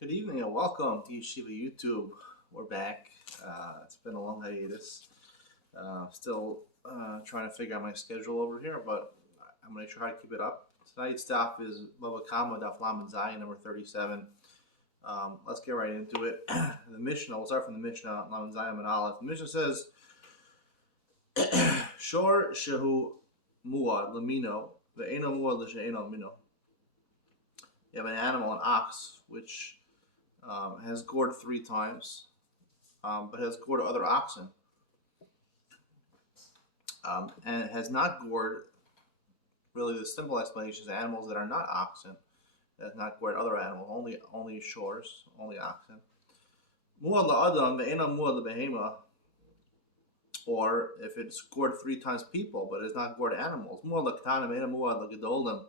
Good evening and welcome to Yeshiva YouTube. We're back. It's been a long hiatus. Still trying to figure out my schedule over here, but I'm going to try to keep it up. Tonight's daf is Kamma, daf Lamed Zayin, number 37. Let's get right into it. The Mishnah, we'll start from the Mishnah, Lamed Zayin and Aleph. The Mishnah says, Shor shehu muad lamino, ve'eno muad l'she'eno mino. You have an animal, an ox, which has gored 3 times, but has gored other oxen. And it has not gored, really the simple explanation is animals that are not oxen. It has not gored other animals, only shores, only oxen. Muad la'adam ve'ena muad lebehema, or if it's gored 3 times people, but it has not gored animals. Muad l'ktanim ve'ena muad l'gedolim.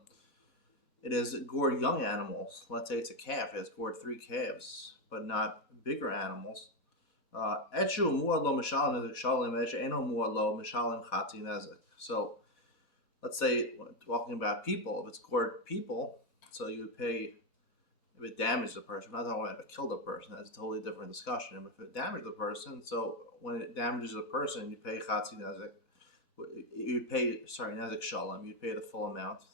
It has gored young animals. Let's say it's a calf. It has gored 3 calves, but not bigger animals. So let's say, talking about people, if it's gored people, so you would pay, if it damaged the person, I'm not talking about if it killed a person, that's a totally different discussion. But if it damaged the person, so when it damages a person, you pay chatzi nezek. You pay, nezek shalom, you pay the full amount.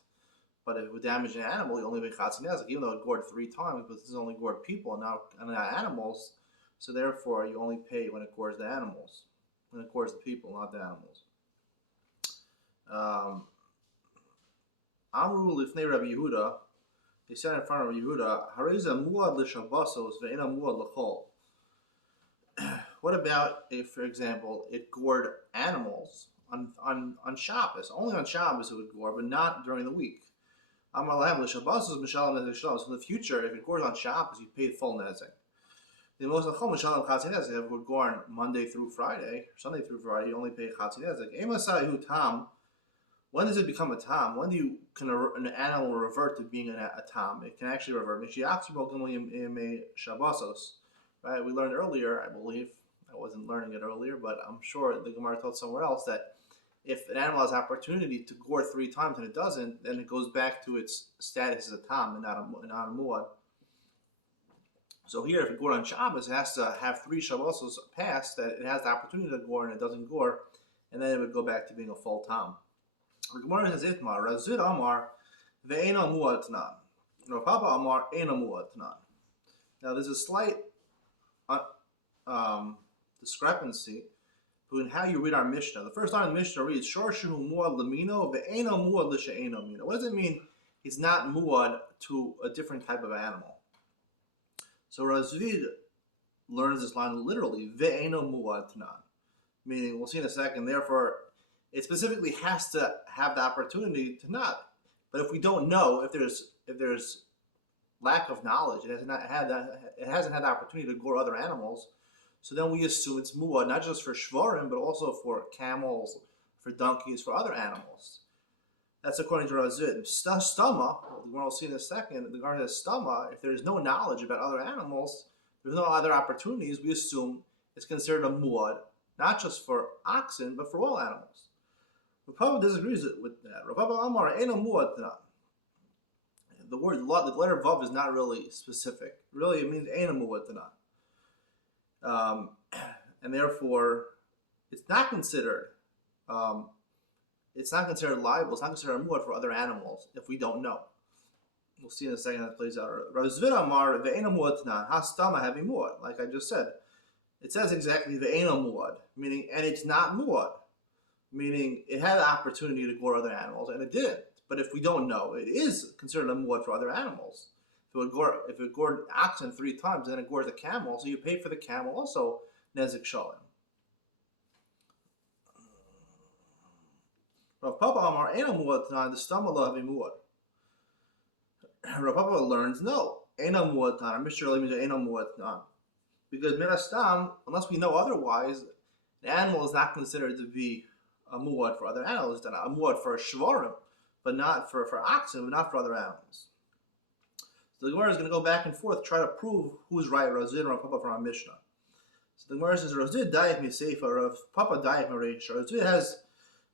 But if it would damage an animal, you only pay chatzi nezek, even though it gored 3 times, but this is only gored people and not animals. So therefore, you only pay when it gores the animals, when it gores the people, not the animals. Amru lifnei Rabbi Yehuda, he said in front of Rabbi Yehuda, Hareza muad l'shabasos ve'ena muad l'chol. What about if, for example, it gored animals on Shabbos? Only on Shabbos it would gore, but not during the week. So in the future, if it gores on Shabbos, you pay full nezek. The most if it would gore on Monday through Friday, or Sunday through Friday, you only pay chatzi nezek. When does it become a tam? When can an animal revert to being a tam? It can actually revert. Right? We learned earlier, I believe. I wasn't learning it earlier, but I'm sure the Gemara told somewhere else that if an animal has opportunity to gore 3 times and it doesn't, then it goes back to its status as a tam and not a muad. So here, if it gored on Shabbos, it has to have 3 Shabbosos pass that it has the opportunity to gore and it doesn't gore, and then it would go back to being a full tam. The Gemara says, Itmar, Razid Amar, ve'ena muad tnan. Rav Papa Amar, ena muad tnan. Now, there's a slight discrepancy between how you read our Mishnah. The first time the Mishnah reads, Shor shehu muad lamino, ve'ena muad l'she'eno mino. What does it mean he's not muad to a different type of animal? So Razvid learns this line literally, ve'ena muad tnan. Meaning, we'll see in a second, therefore, it specifically has to have the opportunity to not. But if we don't know, if there's lack of knowledge, it hasn't had the opportunity to gore other animals, so then we assume it's muad, not just for shvarim, but also for camels, for donkeys, for other animals. That's according to Razid. Stama, we'll see in a second, the Gemara says stama, if there's no knowledge about other animals, there's no other opportunities, we assume it's considered a muad, not just for oxen, but for all animals. Rav Papa disagrees with that. Rav Papa Amar ena muad tnan. The letter vav is not really specific. Really, it means ena muad tnan. And therefore, it's not considered liable. It's not considered a muad for other animals if we don't know. We'll see in a second how it plays out. Razvid Amar ve'ena muad tnan hastama having muad. Like I just said, it says exactly ve'ena muad, meaning and it's not muad. Meaning it had the opportunity to gore other animals, and it didn't. But if we don't know, it is considered a muad for other animals. If it gored oxen 3 times, then it gores a camel, so you pay for the camel also nezek shalom. Rav Papa Amar ena muad tnan the stama lo havi muad. Rav Papa learns no ena muad tnan. Mishnah really means ena muad tnan, because minastam, unless we know otherwise, the animal is not considered to be a muad for other animals. It's a muad for shvarim, but not for oxen, but not for other animals. So the Gemara is going to go back and forth, try to prove who's right, Razid and Rav Papa from our Mishnah. So the Gemara says, Razid daif miseifa, Rav Papa daif m'reish. Razid has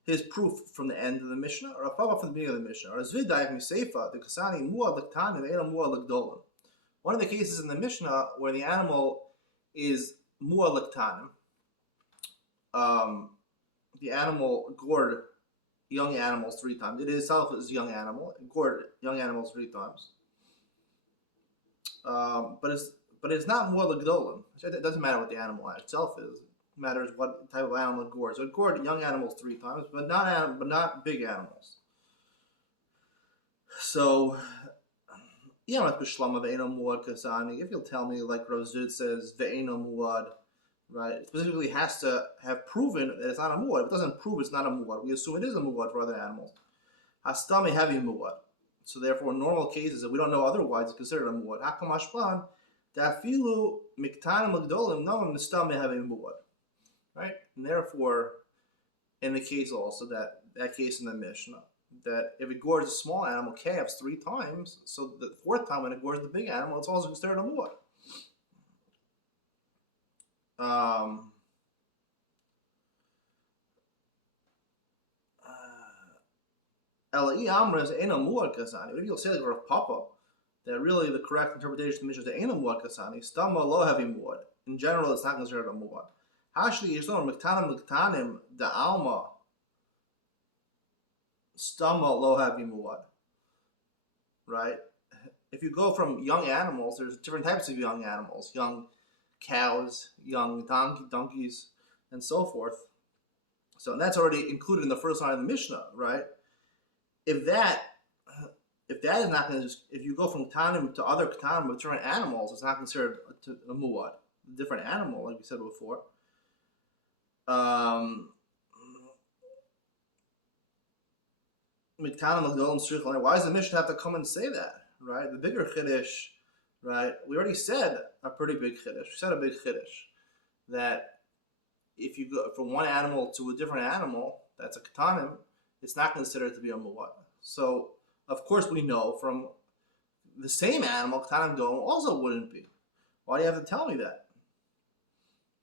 his proof from the end of the Mishnah, Rav Papa from the beginning of the Mishnah. Razid daif miseifa, the kasani muad l'ktanim, ena muad l'gdolim. One of the cases in the Mishnah where the animal is muad lektanim, the animal gored young animals 3 times. It itself is a young animal. It gored young animals 3 times. But it's not muad legdolim. It doesn't matter what the animal itself is. It matters what type of animal it gored. So it gored young animals 3 times, but not big animals. So if you'll tell me, like Rav Zud says, ve'eno muad, right? It specifically has to have proven that it's not a muad. If it doesn't prove it's not a muad, we assume it is a muad for other animals. Hastami heavy muad. So therefore, in normal cases, if we don't know otherwise, it's considered a muad. Hakam ashpan, dafilu miktanim l'gdolim nomam nistami heavy muad. Right? And therefore, in the case also, that case in the Mishnah, that if it gores a small animal calves 3 times, so the 4th time when it gores the big animal, it's also considered a muad. If you'll say like Rav Papa, that really the correct interpretation of the Mishnah is that ain't a muad kasani, stama lo heavy muad. In general, it's not considered a muad. Hashli yishnon miktanim da alma stama lo heavy muad. Right? If you go from young animals, there's different types of young animals, young cows, young donkeys, and so forth. So that's already included in the first line of the Mishnah, right? If that is not going to, if you go from ketanim to other ketanim with different animals, it's not considered a muad, a different animal, like we said before. Why does the Mishnah have to come and say that, right? The bigger chiddush, right? We already said a pretty big chiddush. We said a big chiddush that if you go from one animal to a different animal, that's a ketanim, it's not considered to be a muad. So, of course, we know from the same animal, ketanim dolim also wouldn't be. Why do you have to tell me that?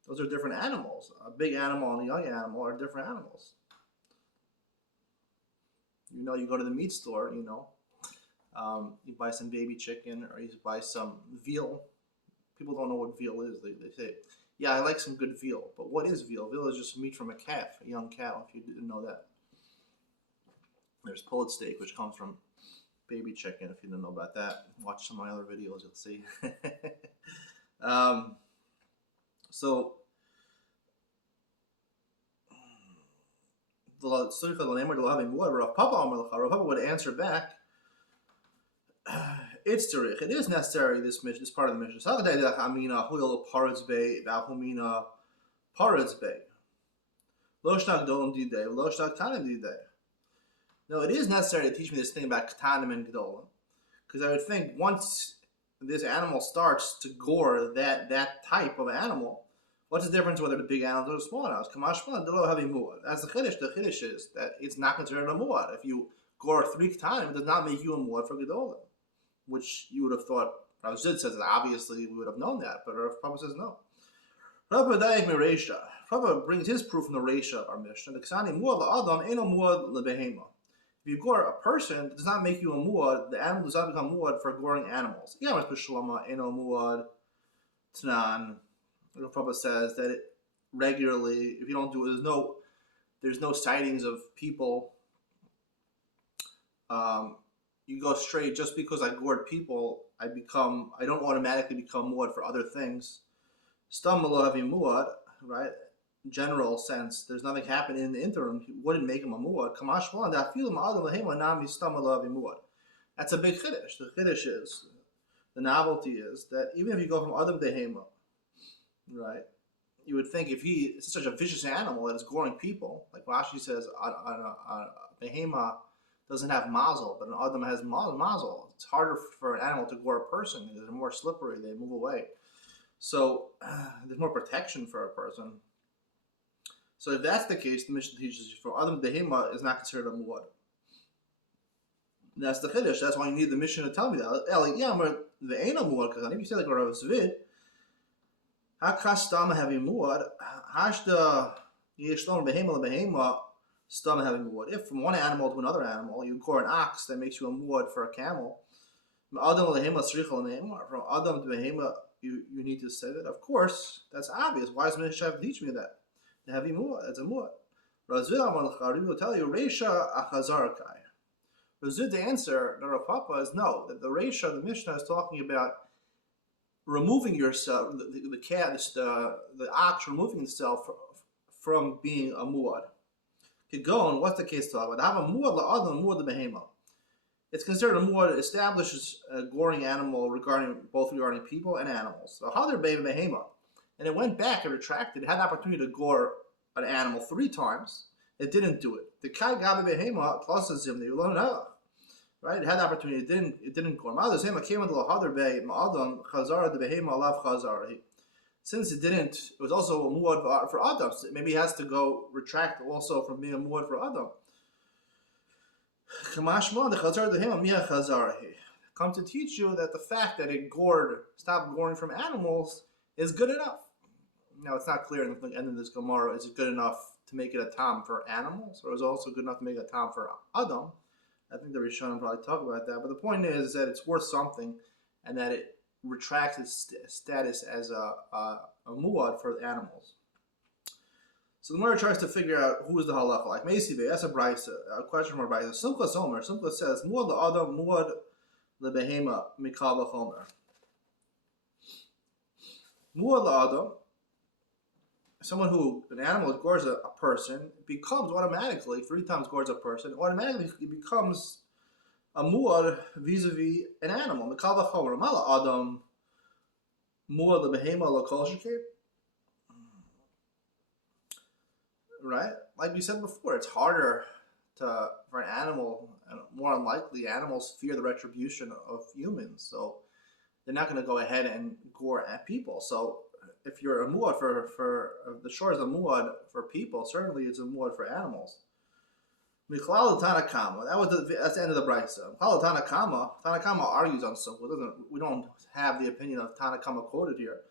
Those are different animals. A big animal and a young animal are different animals. You go to the meat store, you buy some baby chicken or you buy some veal. People don't know what veal is. They say, yeah, I like some good veal. But what is veal? Veal is just meat from a calf, a young cow, if you didn't know that. There's pullet steak, which comes from baby chicken, if you didn't know about that. Watch some of my other videos, you'll see. So, Rav Papa would answer back, it's tzarich. It is necessary, this part of the mission. No, it is necessary to teach me this thing about ketanim and gedolim, because I would think once this animal starts to gore that type of animal, what's the difference whether the big animals or the small animals? That's the chiddush. The chiddush is that it's not considered a muad. If you gore 3 ketanim, it does not make you a muad for gedolim, which you would have thought. Rav Zid says that obviously we would have known that, but Rav Papa says no. Papa brings his proof from the Reisha of our Mishnah. The ksani muad la'adam eno muad lebehema. If you gore a person, it does not make you a muad. The animal does not become muad for goring animals. Eno muad tnan. The Prabhupada says that regularly, if you don't do it, there's no sightings of people. You go straight. Just because I gored people, I don't automatically become muad for other things. Stam malo having muad, right? General sense, there's nothing happening in the interim. He wouldn't make him a muad. That's a big chiddush. The chiddush is, the novelty is that even if you go from adam behema, right, you would think if he is such a vicious animal that is goring people, like Rashi says, behema doesn't have mazel, but an adam has mazel. It's harder for an animal to gore a person. They're more slippery. They move away. So there's more protection for a person. So if that's the case, the Mishnah teaches you for Adam Behema is not considered a muad. That's the chiddush. That's why you need the Mishnah to tell me that. The ain't a muad, because if you say like Rav Zvid, Hakastama having muad, Hashda Yeshlon Behema Behema Stama having muad. If from one animal to another animal, you gore an ox, that makes you a muad for a camel. Adam lehema tzricha l'neimar. From Adam to behema, you need to say that. Of course, that's obvious. Why does Mishnah have to teach me that? The heavy muad, that's a muad. Razil Amal Chari will tell you Reisha Achazarakai. Razil, the answer, the Rav Papa, is no. That the Reisha, the Mishnah, is talking about removing yourself, the cat, the ox removing itself from being a muad. Kigon, what's the case talk about? Have a muad la'adam, muad behema. It's considered a muad, establishes a goring animal regarding people and animals. So how they're behema, and it went back and retracted. It had an opportunity to gore an animal 3 times. It didn't do it. The kai gabi behema tlasazim the ulon right. It had the opportunity. It didn't gore. Ma'adam zema came into the hadar bay ma'adam chazara the behema alav chazara. Since it didn't, it was also a muad for Adam. So maybe he has to go retract also from being a muad for Adam. Come to teach you that the fact that it stopped goring from animals is good enough. Now it's not clear in the end of this Gemara, is it good enough to make it a tam for animals, or is it also good enough to make it a tam for Adam? I think the Rishonim probably talk about that, but the point is that it's worth something, and that it retracts its status as a muad for the animals. So the Gemara tries to figure out who is the halacha. Like Meisive, that's a brisa, a question from a brisa. Simcha Somer, Simcha says, muad la'adam, muad lebehema, mikal v'chomer. Muad la'adam, an animal that gores a person, becomes automatically, 3 times gores a person, automatically it becomes a muad vis-a-vis an animal. Mikal v'chomer, mala adam, muad lebehema lo kol shekeh. Right? Like we said before, it's harder for an animal, and more unlikely, animals fear the retribution of humans, so they're not going to go ahead and gore at people. So if you're a muad for the shore is a muad for people, certainly it's a muad for animals. Michlal Tanakama, that's the end of the brisa. Tanakama argues on something. We don't have the opinion of Tanakama quoted here.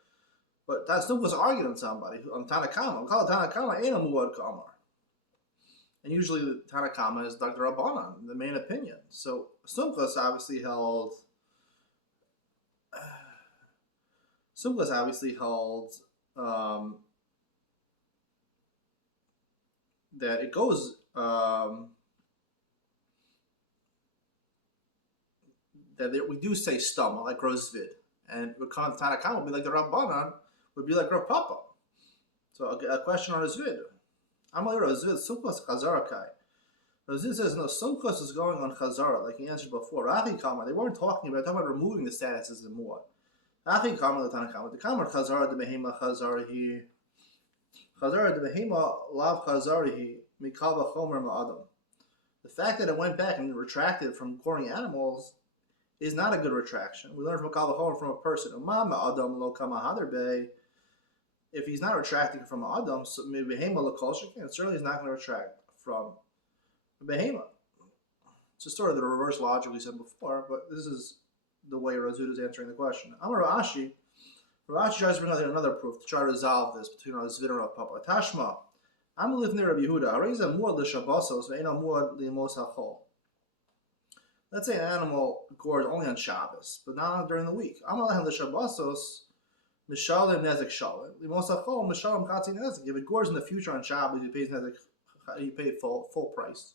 But that Stumpas argued on somebody, on Tanakama. Call it Tanakama ain't a muad kamar. And usually the Tanakama is Dr. Rabbanan, the main opinion. So Stumpas obviously held that it goes that we do say stama like Rosvid, and Tanakama would be like the Rabbanan, would be like Rav Papa. So a question on Razvid. Amalei Razvid, Sumchos Chazarakai. Razvid says, no, Sumchos is going on Chazara, like he answered before. Rachi Kamma, they weren't talking about removing the status as the Muad. Rachi Kamma, the Tanakama. The Kamma Chazara, the Behema Chazarahi. Chazara, the Behema, Lav Chazarahi, Mikal V'chomer Ma'adam. The fact that it went back and retracted from goring animals is not a good retraction. We learn from Mikal V'chomer from a person. Ma'adam lo kama hadar bay. If he's not retracting from Adam, so maybe Behema L'Kol Sheken, certainly he's not going to retract from Behema. It's just sort of the reverse logic we said before, but this is the way Razud is answering the question. Amar Rashi tries to bring out another proof to try to resolve this between Razvid and Rav Papa. Tashma, I'm living near Rabbi Yehuda. Areza muad l'shabbosos ve'ena muad li'mos hachol. Let's say an animal gores only on Shabbos, but not during the week. Amar lehem l'shabbosos. Mishalim nezek shalim. Limosachol mishalim chatzi nezek. If it gores in the future on Shabbos, you pay full price.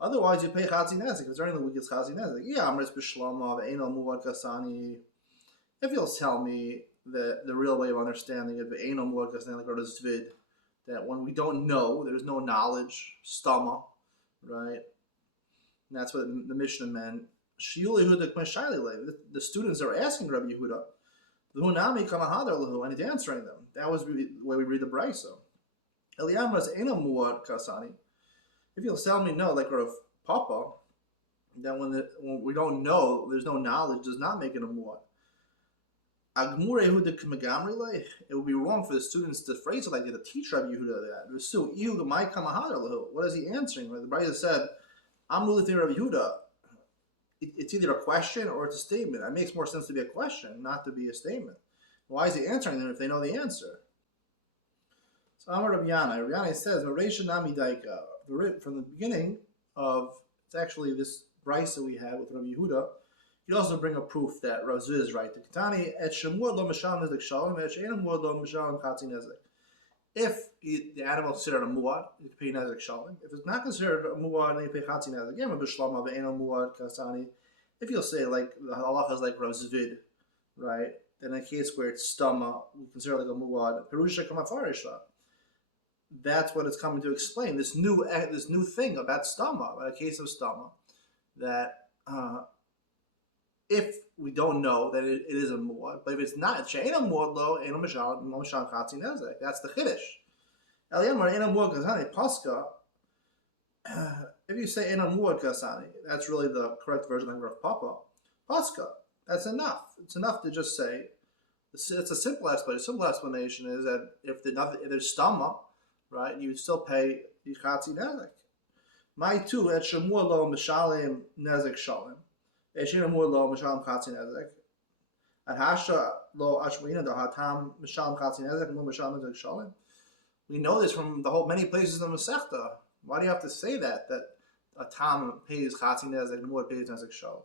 Otherwise, you pay chatzi nezek. If it's during the week, it's chatzi nezek. Amris b'shlama ve'eno muad kasani. If you'll tell me the real way of understanding it, ve'eno muad kasani, like Rosh Zvid, that when we don't know, there's no knowledge, stama, right? And that's what the Mishnah meant. Shiul Yehuda k'meshayli. The students are asking Rabbi Yehuda, and he's answering them. That was the way we read the brisa. Eliyamras ena muad kasani. If you'll tell me no, like Rav Papa, then when we don't know, there's no knowledge, does not make it a muad. Agmur Yehuda k'megamri. It would be wrong for the students to phrase it like that, to teach Rabbi Yehuda that. What is he answering? The brisa said, "I'm really thinking Rabbi Yehuda." It's either a question or it's a statement. It makes more sense to be a question, not to be a statement. Why is he answering them if they know the answer? So Amar Rabbi Yanai says, from the beginning of, it's actually this brisa we had with Rabbi Yehuda, You also bring a proof that Rav Zvid is right. Kitani et shemur lo mishal nezek shalom et she'ein mur lo mishal chatzi nezek. If the animal is considered a muad, you can pay nezek shalom. If it's not considered a muad, then you pay chatzi nezek. Again, b'shlama ve'eno muad kasani. If you'll say like the halacha is like Rav Zvid, right? Then in a case where it's stama, we consider like a muad. Perusha kamafarishla. That's what it's coming to explain. This new thing about stama, about a case of stama, that if we don't know that it is a muad, but if it's not, it's she'ena muad lo, eno mishal chatzi nezek. That's the chiddush. Eliyamar eno muad kasani paska. If you say eno muad kasani, that's really the correct version of Rav Papa. Paska. That's enough. It's enough to just say. It's a simple explanation. Simple explanation is that if there's stama, right, you would still pay chatzi nezek. My two et shemur lo mishalim nezek shalom. Eshinamur lo mishalim chatzi nezek. At hasha lo ashmina do hatam mishalim chatzi nezek mu mishalim nezek shalom. We know this from many places in the Masechta. Why do you have to say that a tam pays chatzi nezek and more pays nezek shalom?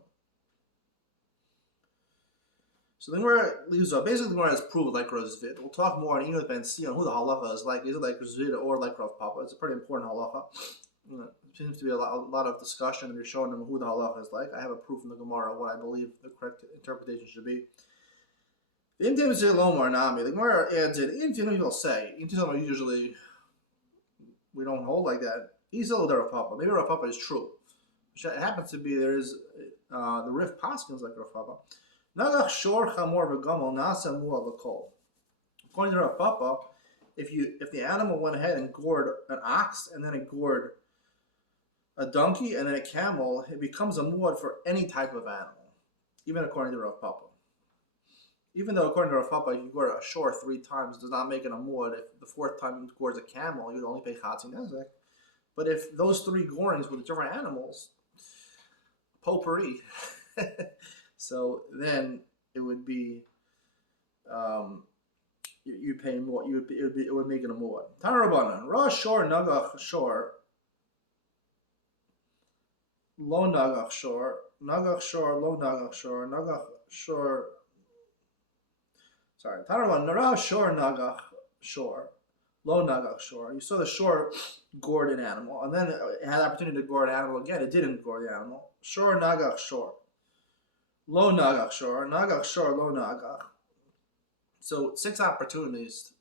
So the Gemara leaves up. Basically, the Gemara has proved like Rav Zvid. We'll talk more on Enoch Ben Sion, who the halacha is like. Is it like Rav Zvid or like Rav Papa? It's a pretty important halacha. There seems to be a lot of discussion, and you're showing them who the halacha is like. I have a proof from the Gemara what I believe the correct interpretation should be. The Gemara adds it. You'll say, usually we don't hold like that. He's a little Rav Papa. Maybe Rav Papa is true. It happens to be there is the Rif Paskins like Rav Papa. Nagach shor chamor v'gamol nasa muad l'kol. According to Rav Papa, if the animal went ahead and gored an ox and then it gored a donkey and then a camel, it becomes a muad for any type of animal, even according to Rav Papa. Even though according to Rav Papa, you gore a shor 3 times, does not make it a muad. If the 4th time it gores a camel, you'd only pay chatzi nezek. But if those 3 gorings with different animals, potpourri. So then it would be you pay more. It would make it a muad. Tanarabanan ra shor nagach shor lo nagach shor lo nagach shor nagach shor. Sorry, Tanarabanan ra shor nagach shor lo nagach shor. You saw the shor gored an animal, and then it had the opportunity to gore an animal again. It didn't gore the animal. Shor nagach shor. Lo nagach shor, lo nagach. So 6 opportunities,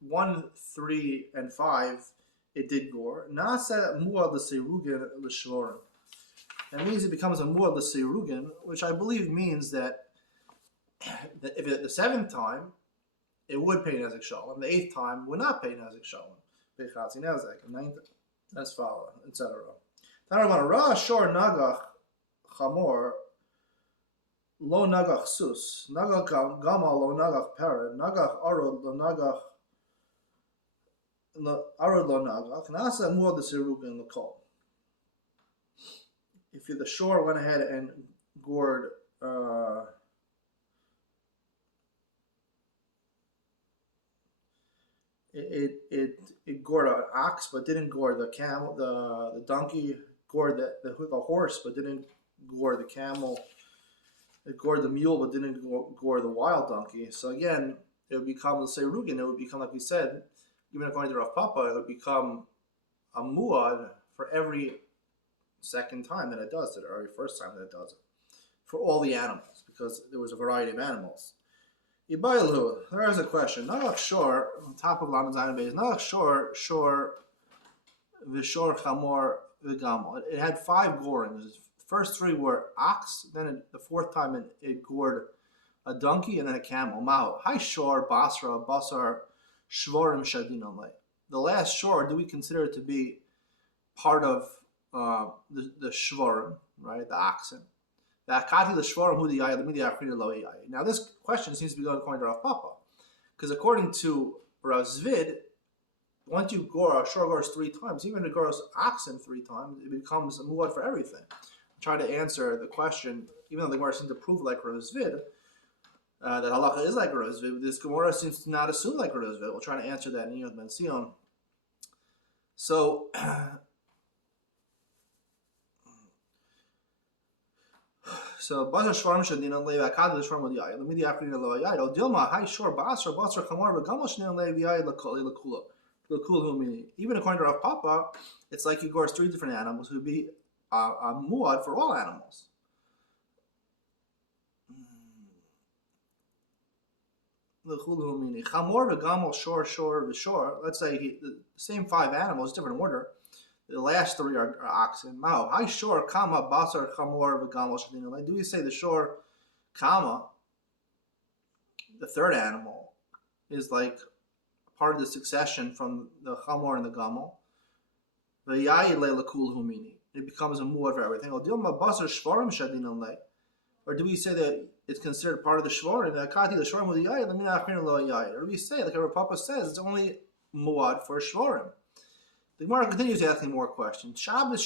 1, 3, and 5, it did gore. Nasa muad l'seirugin l'shvorim. That means it becomes a muad l'seirugin, which I believe means that if the 7th time, it would pay nezek shalom. The 8th time would not pay nezek shalom. Pay chatzi nezek. 9th, as follow, etc. Tanarman ra shor nagach chamor. Lo nagach sus, nagach gamal lo nagach parrot, nagach arod lo nagach arod lo nagach, nasa muad l'sirugin l'kol. If the shore went ahead and gored it gored an ox, but didn't gore the camel. The donkey gored the horse, but didn't gore the camel. It gored the mule, but didn't gore the wild donkey. So again, it would become the seirugin. It would become, like we said, even according to Rav Papa, it would become a muad for every 2nd time that it does it, or every 1st time that it does it, for all the animals, because there was a variety of animals. Ibailu, there is a question. Nagach shor, on top of Lamed Zayin Beis, Nagach shor v'shor chamor v'gamol. It had 5 gorings. The first 3 were ox, then the 4th time it gored a donkey and then a camel. Mao, hi shor, basra, basar, shvorim shadinam. The last shor, do we consider it to be part of the shvorim, right, the oxen? Now this question seems to be going according to Rav Papa, because according to Rav Zvid, once you gore a shor gores 3 times, even if it gores oxen 3 times, it becomes a muad for everything. Try to answer the question, even though the Gemara seems to prove like Rav Zvid, that halacha is like Rav Zvid, this Gemara seems to not assume like Rav Zvid. We'll try to answer that in Enoch Ben Sion. So, So Basar Shvarm Shadina Levi Akad the Shvarm Yai. The media after Lo Yai. O Dilma High Shore Basar Basar Kamar Gamal Shadina Levi Yai Lakula. Lakula meaning. Even according to Rav Papa, it's like he gores three different animals who would be a muad for all animals. Lakula meaning. Chamor Gamal Shore Vishor. Let's say the same five animals, different order. The last three are oxen. Mao. High shore, Kamma, basar, chamor, v'gamal, shadina. Do we say the shore, Kamma, the third animal, is like part of the succession from the chamor and the gamal? V'yayi le lakul humini. It becomes a muad for everything. Dilma basar shvarim shadina le. Or do we say that it's considered part of the shvarim? The akati the shvarim with the yayi, the mina achin lo yayi. Or do we say, like our Papa says, it's only muad for shvarim? The Gemara continues asking more questions. Shabbos,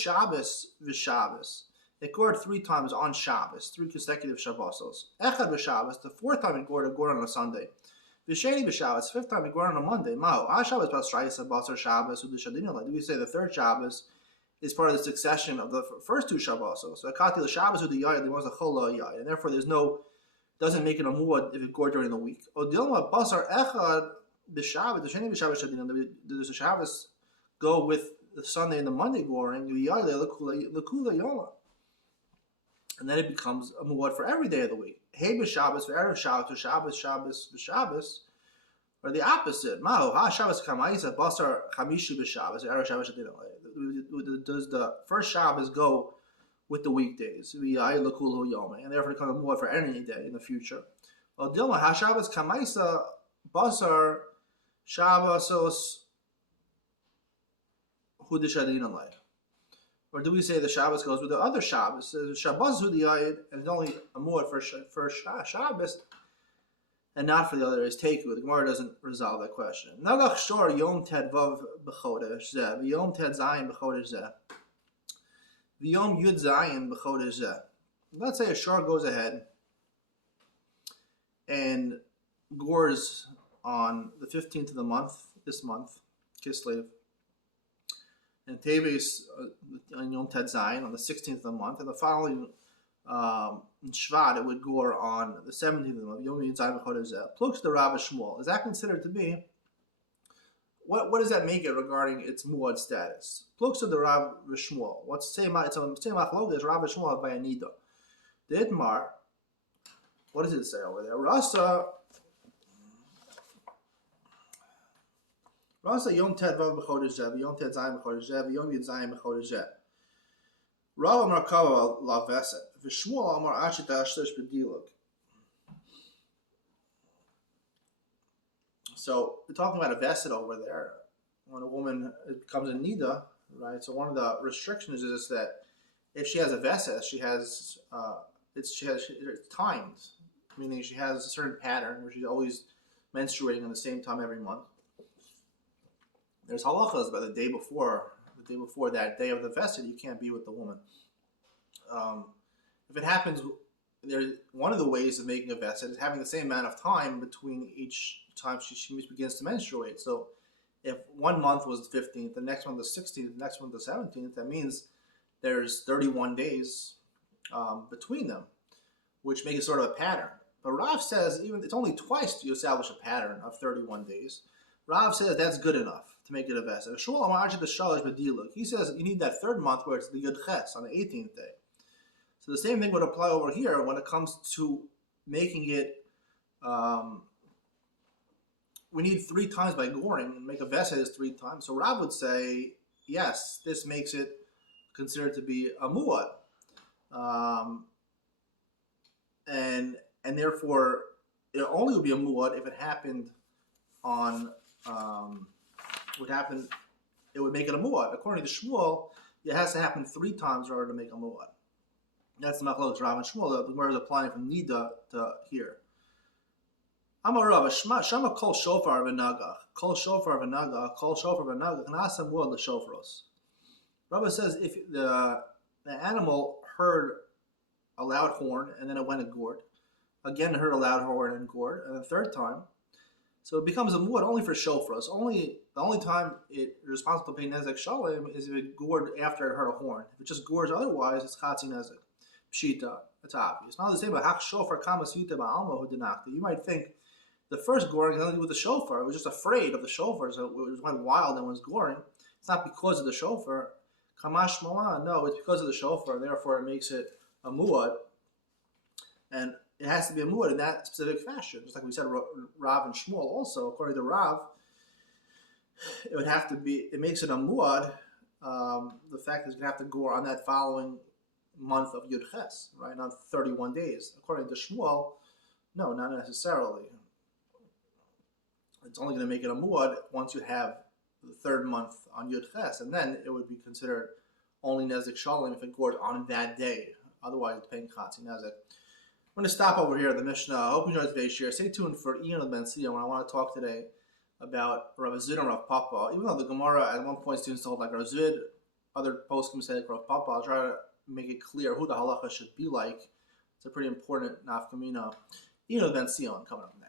v'Shabbos. It gored three times on Shabbos, three consecutive Shabbosos. Echad v'Shabbos, the fourth time it gored on a Sunday. V'Sheni v'Shabbos, fifth time it gored on a Monday. Mao, HaShabbos Basraisa Basar Shabbos Udishadinala. Do we say the third Shabbos is part of the succession of the first two Shabbosos? So Akati the Shabbos with the Yai, the one's a Chola Yai, and therefore doesn't make it a muad if it gored during the week. Odilma Basar Echad v'Shabbos, the Sheni v'Shabbos Shadinala. There's a Shabbos go with the Sunday and the Monday goring, and then it becomes a muad for every day of the week. Hey b'Shabbos, v'erev Shabbos, Shabbos, or the opposite. Mahu ha Shabbos kamaisa basar chamishi b'Shabbos, v'erev Shabbos. Does the first Shabbos go with the weekdays? And therefore become a muad for any day in the future. Well, Dilma ha Shabbos kamaisa basar Shabbosos. Or do we say the Shabbos goes with the other Shabbos? Shabbos Hudiyayid, and it's only a muad for Shabbos, and not for the other is Teku. The Gemara doesn't resolve that question. Nagach Shor Yom Ted Vav B'Chodesh Zeh, Yom Ted Zayin B'Chodesh Zeh, Yom Yud Zayin B'Chodesh Zeh. Let's say a Shor goes ahead and gores on the 15th of the month, this month, Kislev. And Teves on Yom Ted Zayin on the 16th of the month, and the following Shvat it would gore on the 17th of the month. Yom Yud Zayin B'Chodesh Zeh. Plukes the Rav Shmuel. Is that considered to be? What does that make it regarding its muad status? Plukes of the Rav Shmuel. What's the same? It's a same achloga as Rav Shmuel by Anida. The Itmar. What does it say over there? Rasa Yom Ted Vav B'Chodesh Zeh, Yom Ted Zayin B'Chodesh Zeh, Yom Yud Zayin B'Chodesh Zeh. Rav Amar Kava La Veset, V'Shmuel Amar Achit Ashlish B'Dilug. So we're talking about a Veset over there. When a woman becomes a Nida, right? So one of the restrictions is that if she has a Veset, it's timed, meaning she has a certain pattern where she's always menstruating on the same time every month. There's halachas about the day before that day of the vested, you can't be with the woman. If it happens, one of the ways of making a vested is having the same amount of time between each time she begins to menstruate. So if one month was the 15th, the next one the 16th, the next one the 17th, that means there's 31 days between them, which makes it sort of a pattern. But Rav says even it's only twice you establish a pattern of 31 days. Rav says that's good enough to make it a vesed. He says you need that third month where it's the Yud Ches on the 18th day. So the same thing would apply over here when it comes to making it. We need 3 times by goring and make a vesed is 3 times. So Rav would say yes, this makes it considered to be a muad, and therefore it only would be a muad if it happened on. It would make it a muad. According to Shmuel, it has to happen 3 times in order to make a muad. That's the machlokes Rav and Shmuel. The Gemara is applying from Nida to here. Amar Rav, Shama kol shofar v'nagach, kol shofar v'nagach, kol shofar v'nagach, nasa muad l'shofros. Rav says if the animal heard a loud horn and then it went and gored, again it heard a loud horn and gored, and the third time. So it becomes a muad only for shofros. The only time it's responsible to pay nezek shalom is if it gored after it heard a horn. If it just gores otherwise, it's chatzi nezek. Pshita. It's obvious. Now the same about Hak Shofar Kamma Sita Ba'alma who Dinakta. You might think the first goring had nothing to do with the shofar. It was just afraid of the shofar, so it just went wild and was goring. It's not because of the shofar. Kamash Malan, no, it's because of the shofar, therefore it makes it a muad. And it has to be a muad in that specific fashion. Just like we said, Rav and Shmuel also, according to Rav, it would have to be, it makes it a muad, the fact that it's going to have to gore on that following month of Yud Ches, right, not 31 days. According to Shmuel, no, not necessarily. It's only going to make it a muad once you have the third month on Yud Ches, and then it would be considered only Nezek Shalom if it gores on that day. Otherwise, it's paying Chatzi Nezek. I'm going to stop over here at the Mishnah. I hope you enjoyed today's share. Stay tuned for Ian Ben Sia when I want to talk today about Rav Zid and Rav Papa. Even though the Gemara at one point students told like Rav Zid, other poskim say like Rav Papa, I'll try to make it clear who the halacha should be like. It's a pretty important nafkamina. Ian Ben Sia coming up next.